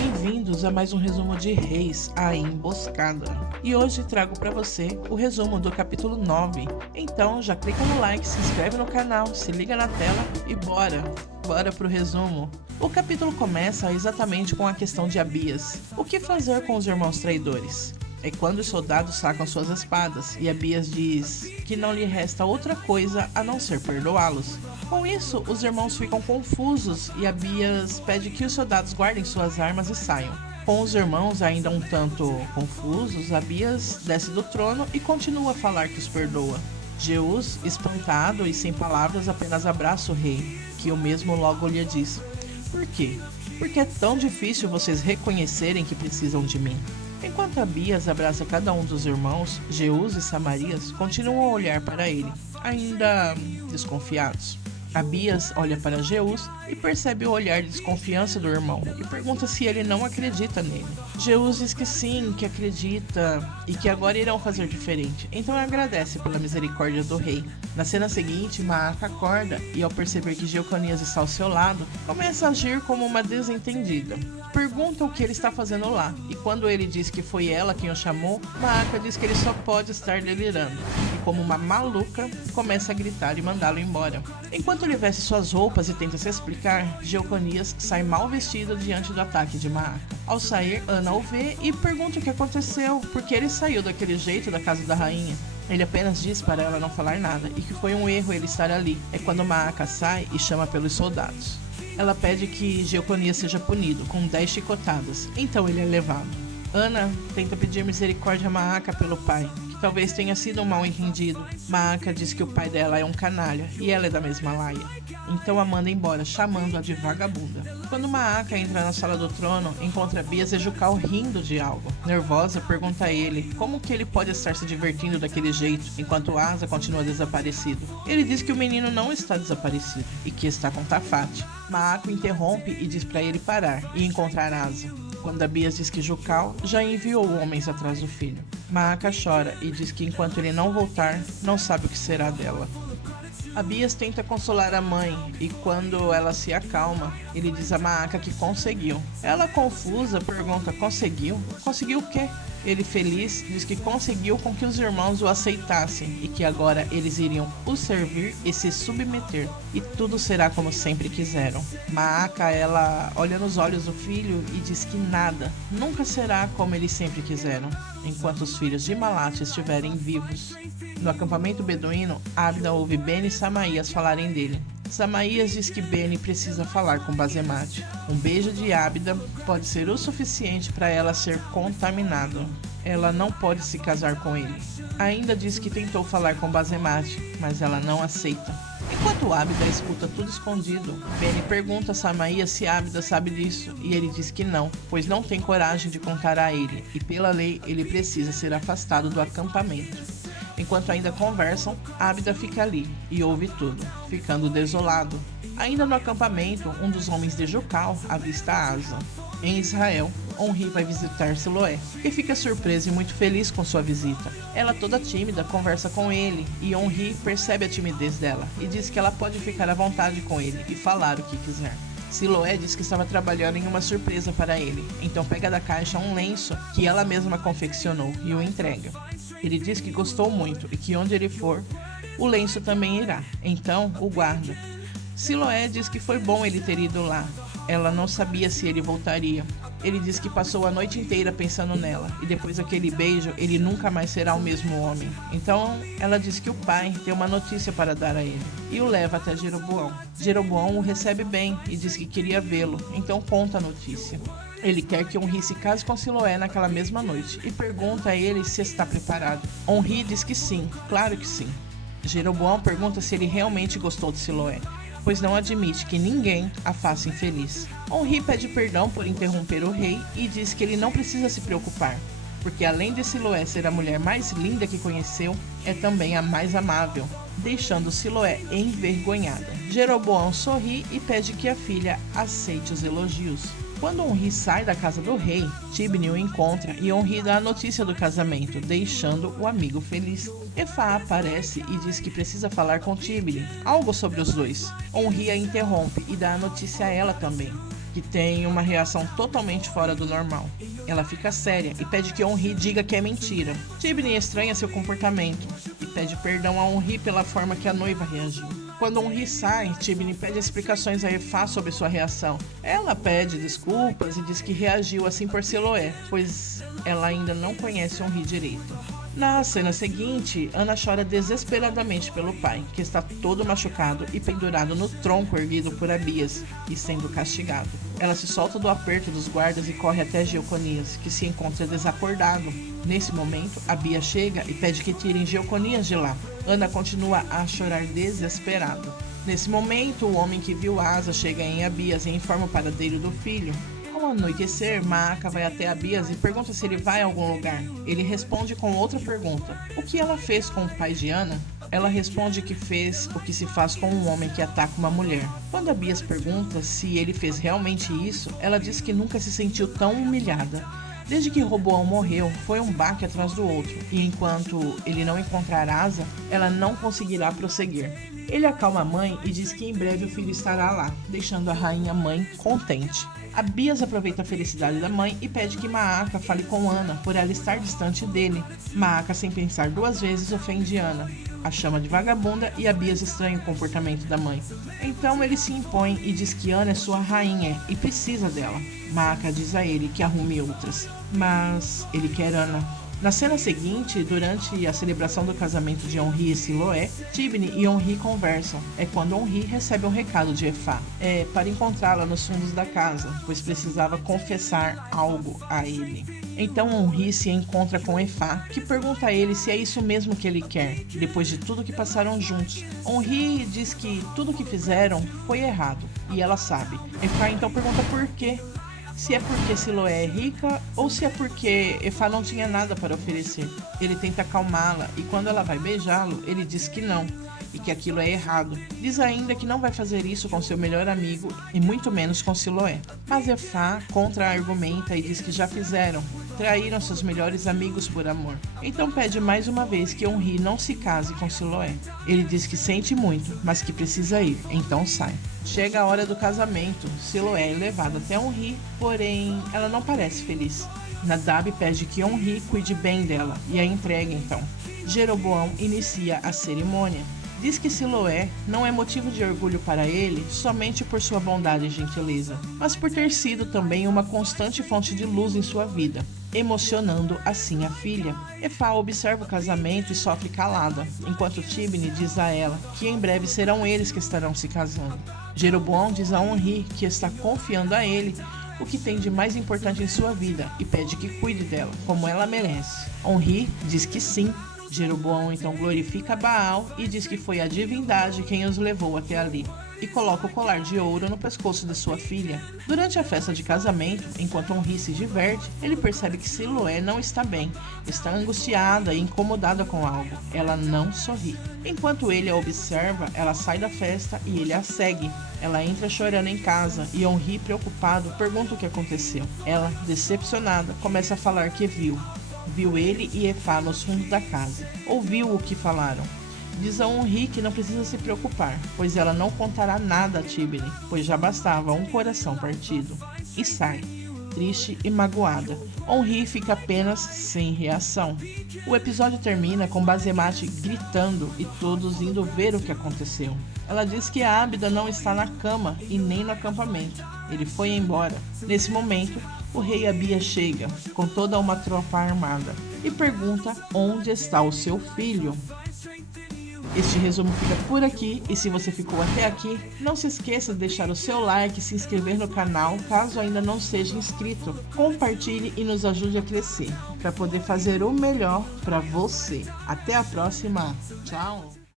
Bem-vindos a mais um resumo de Reis, a Emboscada. E hoje trago para você o resumo do capítulo 9. Então já clica no like, se inscreve no canal, se liga na tela e bora pro resumo. O capítulo começa exatamente com a questão de Abias. O que fazer com os irmãos traidores? É quando os soldados sacam suas espadas e Abias diz que não lhe resta outra coisa a não ser perdoá-los. Com isso, os irmãos ficam confusos e Abias pede que os soldados guardem suas armas e saiam. Com os irmãos ainda um tanto confusos, Abias desce do trono e continua a falar que os perdoa. Jeús, espantado e sem palavras, apenas abraça o rei, que o mesmo logo lhe diz: "Por quê? Porque é tão difícil vocês reconhecerem que precisam de mim?" Enquanto Abias abraça cada um dos irmãos, Jeús e Samarias continuam a olhar para ele, ainda desconfiados. Abias olha para Jeús e percebe o olhar de desconfiança do irmão e pergunta se ele não acredita nele. Jeús diz que sim, que acredita e que agora irão fazer diferente, então agradece pela misericórdia do rei. Na cena seguinte, Maaca acorda e, ao perceber que Jeconias está ao seu lado, começa a agir como uma desentendida. Pergunta o que ele está fazendo lá, e quando ele diz que foi ela quem o chamou, Maaca diz que ele só pode estar delirando, e como uma maluca, começa a gritar e mandá-lo embora. Enquanto ele veste suas roupas e tenta se explicar, Jeconias sai mal vestido diante do ataque de Maaca. Ao sair, Ana o vê e pergunta o que aconteceu, porque ele saiu daquele jeito da casa da rainha. Ele apenas diz para ela não falar nada e que foi um erro ele estar ali. É quando Maaca sai e chama pelos soldados. Ela pede que Jeconias seja punido com 10 chicotadas, então ele é levado. Ana tenta pedir misericórdia a Maaca pelo pai, que talvez tenha sido um mal-entendido. Maaca diz que o pai dela é um canalha e ela é da mesma laia. Então a manda embora, chamando-a de vagabunda. Quando Maaca entra na sala do trono, encontra Abias e Jucal rindo de algo. Nervosa, pergunta a ele como que ele pode estar se divertindo daquele jeito, enquanto Asa continua desaparecido. Ele diz que o menino não está desaparecido e que está com Tafate. Maaca interrompe e diz para ele parar e encontrar Asa. Quando Abias diz que Jucal já enviou homens atrás do filho. Maaca chora e diz que enquanto ele não voltar, não sabe o que será dela. Abias tenta consolar a mãe e quando ela se acalma, ele diz a Maaca que conseguiu. Ela, confusa, pergunta: conseguiu? Conseguiu o quê? Ele, feliz, diz que conseguiu com que os irmãos o aceitassem e que agora eles iriam o servir e se submeter, e tudo será como sempre quiseram. Maaca, ela olha nos olhos do filho e diz que nada, nunca será como eles sempre quiseram, enquanto os filhos de Malate estiverem vivos. No acampamento beduíno, Ábida ouve Beni e Samaías falarem dele. Samaías diz que Beni precisa falar com Bazemate. Um beijo de Ábida pode ser o suficiente para ela ser contaminada. Ela não pode se casar com ele. Ainda diz que tentou falar com Bazemate, mas ela não aceita. Enquanto Ábida escuta tudo escondido, Beni pergunta a Samaías se Ábida sabe disso, e ele diz que não, pois não tem coragem de contar a ele, e pela lei ele precisa ser afastado do acampamento. Enquanto ainda conversam, Ábida fica ali e ouve tudo, ficando desolado. Ainda no acampamento, um dos homens de Jucal avista Asa. Em Israel, Onri vai visitar Siloé e fica surpresa e muito feliz com sua visita. Ela, toda tímida, conversa com ele e Onri percebe a timidez dela e diz que ela pode ficar à vontade com ele e falar o que quiser. Siloé diz que estava trabalhando em uma surpresa para ele, então pega da caixa um lenço que ela mesma confeccionou e o entrega. Ele diz que gostou muito e que onde ele for, o lenço também irá, então o guarda. Siloé diz que foi bom ele ter ido lá. Ela não sabia se ele voltaria. Ele diz que passou a noite inteira pensando nela e depois daquele beijo ele nunca mais será o mesmo homem. Então ela diz que o pai tem uma notícia para dar a ele e o leva até Jeroboão. Jeroboão o recebe bem e diz que queria vê-lo, então conta a notícia. Ele quer que Onri se case com Siloé naquela mesma noite e pergunta a ele se está preparado. Onri diz que sim, claro que sim. Jeroboão pergunta se ele realmente gostou de Siloé, pois não admite que ninguém a faça infeliz. Onri pede perdão por interromper o rei e diz que ele não precisa se preocupar, porque além de Siloé ser a mulher mais linda que conheceu, é também a mais amável, deixando Siloé envergonhada. Jeroboão sorri e pede que a filha aceite os elogios. Quando Onri sai da casa do rei, Tibni o encontra e Onri dá a notícia do casamento, deixando o amigo feliz. Efá aparece e diz que precisa falar com Tibni, algo sobre os dois. Onri a interrompe e dá a notícia a ela também. que tem uma reação totalmente fora do normal. Ela fica séria e pede que Henri diga que é mentira. Tibni estranha seu comportamento e pede perdão a Henri pela forma que a noiva reagiu. Quando Henri sai, Tibni pede explicações a Efá sobre sua reação. Ela pede desculpas e diz que reagiu assim por Siloé, pois ela ainda não conhece Henri direito. Na cena seguinte, Ana chora desesperadamente pelo pai, que está todo machucado e pendurado no tronco erguido por Abias e sendo castigado. Ela se solta do aperto dos guardas e corre até Geoconias, que se encontra desacordado. Nesse momento, Abias chega e pede que tirem Geoconias de lá. Ana continua a chorar desesperada. Nesse momento, o homem que viu Asa chega em Abias e informa o paradeiro do filho. Ao anoitecer, Maaca vai até Abias e pergunta se ele vai a algum lugar. Ele responde com outra pergunta. O que ela fez com o pai de Ana? Ela responde que fez o que se faz com um homem que ataca uma mulher. Quando Abias pergunta se ele fez realmente isso, ela diz que nunca se sentiu tão humilhada. Desde que Roboão morreu, foi um baque atrás do outro, e enquanto ele não encontrar Asa, ela não conseguirá prosseguir. Ele acalma a mãe e diz que em breve o filho estará lá, deixando a rainha mãe contente. Abias aproveita a felicidade da mãe e pede que Maaca fale com Ana por ela estar distante dele. Maaca, sem pensar duas vezes, ofende Ana, a chama de vagabunda e Abias estranha o comportamento da mãe. Então ele se impõe e diz que Ana é sua rainha e precisa dela. Maaca diz a ele que arrume outras, mas ele quer Ana. Na cena seguinte, durante a celebração do casamento de Henri e Siloé, Tibni e Henri conversam. É quando Henri recebe um recado de Efá. É para encontrá-la nos fundos da casa, pois precisava confessar algo a ele. Então Henri se encontra com Efá, que pergunta a ele se é isso mesmo que ele quer, depois de tudo que passaram juntos. Henri diz que tudo que fizeram foi errado, e ela sabe. Efá então pergunta por quê. Se é porque Siloé é rica ou se é porque Efá não tinha nada para oferecer. Ele tenta acalmá-la e quando ela vai beijá-lo, ele diz que não e que aquilo é errado. Diz ainda que não vai fazer isso com seu melhor amigo e muito menos com Siloé. Mas Efá contra-argumenta e diz que já fizeram. Traíram seus melhores amigos por amor. Então pede mais uma vez que Henri não se case com Siloé. Ele diz que sente muito, mas que precisa ir, então sai. Chega a hora do casamento. Siloé é levada até Henri, porém ela não parece feliz. Nadab pede que Henri cuide bem dela e a entregue então. Jeroboão inicia a cerimônia. Diz que Siloé não é motivo de orgulho para ele somente por sua bondade e gentileza, mas por ter sido também uma constante fonte de luz em sua vida, emocionando assim a filha. Efá observa o casamento e sofre calada, enquanto Tibni diz a ela que em breve serão eles que estarão se casando. Jeroboão diz a Henri que está confiando a ele o que tem de mais importante em sua vida e pede que cuide dela, como ela merece. Henri diz que sim. Jeroboão então glorifica Baal e diz que foi a divindade quem os levou até ali, e coloca o colar de ouro no pescoço de sua filha. Durante a festa de casamento, enquanto Henri se diverte, ele percebe que Siloé não está bem, está angustiada e incomodada com algo. Ela não sorri. Enquanto ele a observa, ela sai da festa e ele a segue. Ela entra chorando em casa e Henri, preocupado, pergunta o que aconteceu. Ela, decepcionada, começa a falar que viu ele e Efá nos fundos da casa. Ouviu o que falaram. Diz a Henri que não precisa se preocupar, pois ela não contará nada a Tibni, pois já bastava um coração partido. E sai, triste e magoada. Henri fica apenas sem reação. O episódio termina com Basemate gritando e todos indo ver o que aconteceu. Ela diz que Ábida não está na cama e nem no acampamento. Ele foi embora. Nesse momento, o rei Abias chega, com toda uma tropa armada, e pergunta onde está o seu filho. Este resumo fica por aqui, e se você ficou até aqui, não se esqueça de deixar o seu like e se inscrever no canal, caso ainda não seja inscrito. Compartilhe e nos ajude a crescer, para poder fazer o melhor para você. Até a próxima. Tchau!